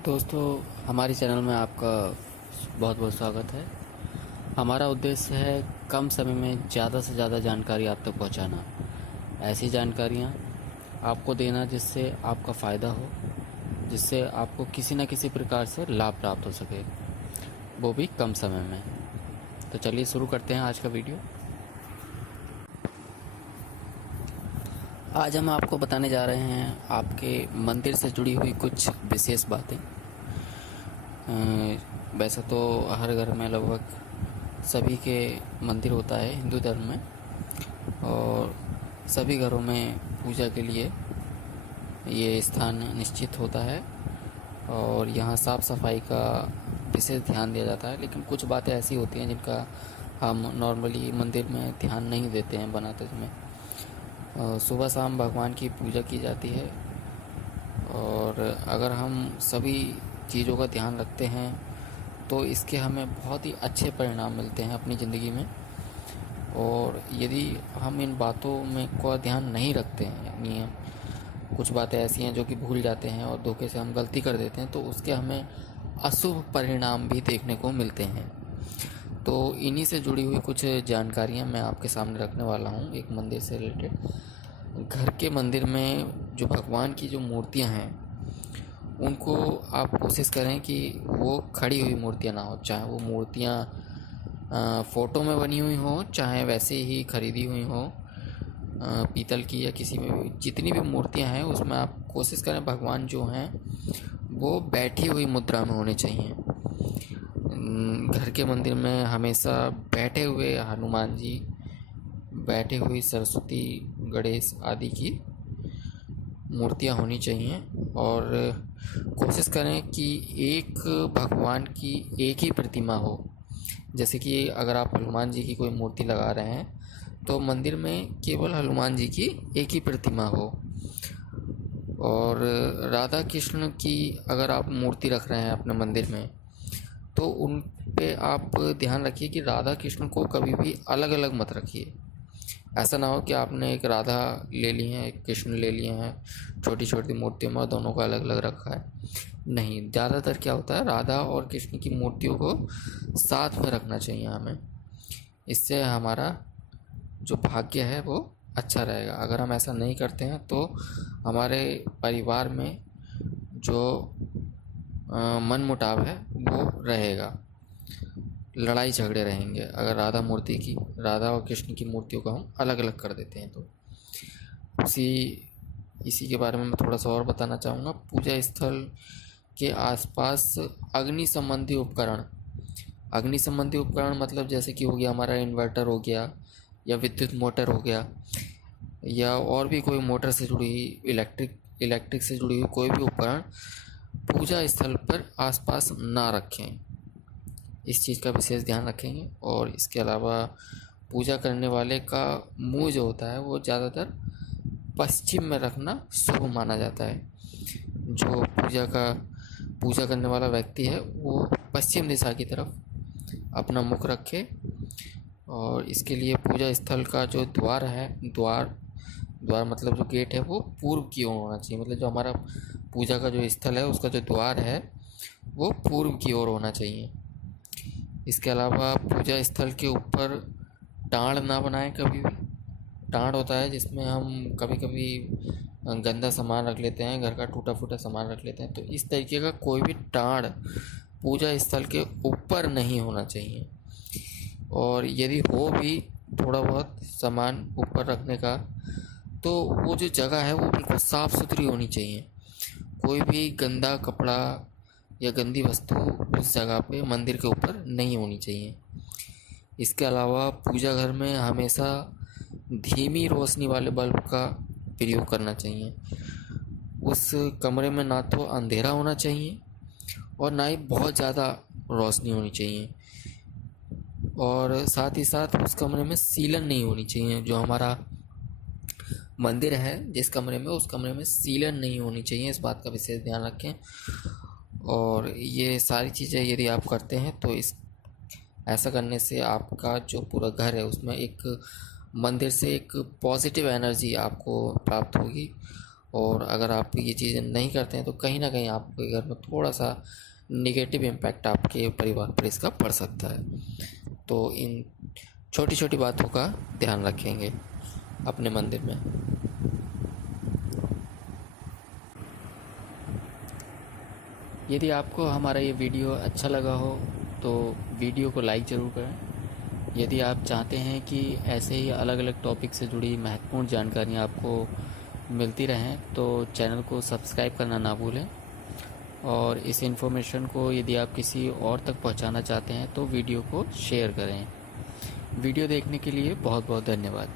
दोस्तों, हमारे चैनल में आपका बहुत बहुत स्वागत है। हमारा उद्देश्य है कम समय में ज़्यादा से ज़्यादा जानकारी आप तक पहुंचाना। ऐसी जानकारियां आपको देना जिससे आपका फ़ायदा हो, जिससे आपको किसी न किसी प्रकार से लाभ प्राप्त हो सके, वो भी कम समय में। तो चलिए शुरू करते हैं आज का वीडियो। आज हम आपको बताने जा रहे हैं आपके मंदिर से जुड़ी हुई कुछ विशेष बातें। वैसे तो हर घर में लगभग सभी के मंदिर होता है हिंदू धर्म में, और सभी घरों में पूजा के लिए ये स्थान निश्चित होता है और यहाँ साफ़ सफाई का विशेष ध्यान दिया जाता है। लेकिन कुछ बातें ऐसी होती हैं जिनका हम नॉर्मली मंदिर में ध्यान नहीं देते हैं बनाते समय। सुबह शाम भगवान की पूजा की जाती है, और अगर हम सभी चीज़ों का ध्यान रखते हैं तो इसके हमें बहुत ही अच्छे परिणाम मिलते हैं अपनी ज़िंदगी में। और यदि हम इन बातों में को ध्यान नहीं रखते हैं, यानी कुछ बातें ऐसी हैं जो कि भूल जाते हैं और धोखे से हम गलती कर देते हैं, तो उसके हमें अशुभ परिणाम भी देखने को मिलते हैं। तो इन्हीं से जुड़ी हुई कुछ जानकारियाँ मैं आपके सामने रखने वाला हूँ एक मंदिर से रिलेटेड। घर के मंदिर में जो भगवान की जो मूर्तियाँ हैं उनको आप कोशिश करें कि वो खड़ी हुई मूर्तियाँ ना हो, चाहे वो मूर्तियाँ फ़ोटो में बनी हुई हो, चाहे वैसे ही खरीदी हुई हो, पीतल की या किसी में भी। जितनी भी मूर्तियाँ हैं उसमें आप कोशिश करें भगवान जो हैं वो बैठी हुई मुद्रा में होने चाहिए। घर के मंदिर में हमेशा बैठे हुए हनुमान जी, बैठे हुई सरस्वती, गणेश आदि की मूर्तियाँ होनी चाहिए। और कोशिश करें कि एक भगवान की एक ही प्रतिमा हो। जैसे कि अगर आप हनुमान जी की कोई मूर्ति लगा रहे हैं तो मंदिर में केवल हनुमान जी की एक ही प्रतिमा हो। और राधा कृष्ण की अगर आप मूर्ति रख रहे हैं अपने मंदिर में तो उन पे आप ध्यान रखिए कि राधा कृष्ण को कभी भी अलग अलग मत रखिए। ऐसा ना हो कि आपने एक राधा ले ली है, एक कृष्ण ले लिए हैं, छोटी छोटी मूर्तियों में दोनों को अलग अलग रखा है। नहीं, ज़्यादातर क्या होता है, राधा और कृष्ण की मूर्तियों को साथ में रखना चाहिए हमें। इससे हमारा जो भाग्य है वो अच्छा रहेगा। अगर हम ऐसा नहीं करते हैं तो हमारे परिवार में जो मन मुटाव है वो रहेगा, लड़ाई झगड़े रहेंगे अगर राधा और कृष्ण की मूर्तियों को हम अलग अलग कर देते हैं तो। इसी के बारे में मैं थोड़ा सा और बताना चाहूँगा। पूजा स्थल के आसपास अग्नि संबंधी उपकरण मतलब जैसे कि हो गया हमारा इन्वर्टर हो गया, या विद्युत मोटर हो गया, या और भी कोई मोटर से जुड़ी हुई इलेक्ट्रिक से जुड़ी हुई कोई भी उपकरण पूजा स्थल पर आसपास ना रखें। इस चीज़ का विशेष ध्यान रखेंगे। और इसके अलावा पूजा करने वाले का मुंह जो होता है वो ज़्यादातर पश्चिम में रखना शुभ माना जाता है। जो पूजा करने वाला व्यक्ति है वो पश्चिम दिशा की तरफ अपना मुख रखे। और इसके लिए पूजा स्थल का जो द्वार मतलब जो गेट है वो पूर्व की ओर होना चाहिए। मतलब जो हमारा पूजा का जो स्थल है उसका जो द्वार है वो पूर्व की ओर होना चाहिए। इसके अलावा पूजा स्थल के ऊपर टाँड़ ना बनाएं कभी भी। टाँड़ होता है जिसमें हम कभी कभी गंदा सामान रख लेते हैं, घर का टूटा फूटा सामान रख लेते हैं, तो इस तरीके का कोई भी टाँड़ पूजा स्थल के ऊपर नहीं होना चाहिए। और यदि हो भी थोड़ा बहुत सामान ऊपर रखने का, तो वो जो जगह है वो बिल्कुल साफ़ सुथरी होनी चाहिए। कोई भी गंदा कपड़ा या गंदी वस्तु उस जगह पे मंदिर के ऊपर नहीं होनी चाहिए। इसके अलावा पूजा घर में हमेशा धीमी रोशनी वाले बल्ब का प्रयोग करना चाहिए। उस कमरे में ना तो अंधेरा होना चाहिए और ना ही बहुत ज़्यादा रोशनी होनी चाहिए। और साथ ही साथ उस कमरे में सीलन नहीं होनी चाहिए। जो हमारा मंदिर है जिस कमरे में, उस कमरे में सीलन नहीं होनी चाहिए। इस बात का विशेष ध्यान रखें। और ये सारी चीज़ें यदि आप करते हैं तो ऐसा करने से आपका जो पूरा घर है उसमें एक मंदिर से एक पॉजिटिव एनर्जी आपको प्राप्त होगी और अगर आप ये चीज़ें नहीं करते हैं तो कहीं ना कहीं आपके घर में थोड़ा सा निगेटिव इम्पैक्ट आपके परिवार पर इसका पड़ सकता है। तो इन छोटी छोटी बातों का ध्यान रखेंगे अपने मंदिर में। यदि आपको हमारा ये वीडियो अच्छा लगा हो तो वीडियो को लाइक ज़रूर करें। यदि आप चाहते हैं कि ऐसे ही अलग अलग टॉपिक से जुड़ी महत्वपूर्ण जानकारियाँ आपको मिलती रहें तो चैनल को सब्सक्राइब करना ना भूलें। और इस इन्फॉर्मेशन को यदि आप किसी और तक पहुंचाना चाहते हैं तो वीडियो को शेयर करें। वीडियो देखने के लिए बहुत बहुत धन्यवाद।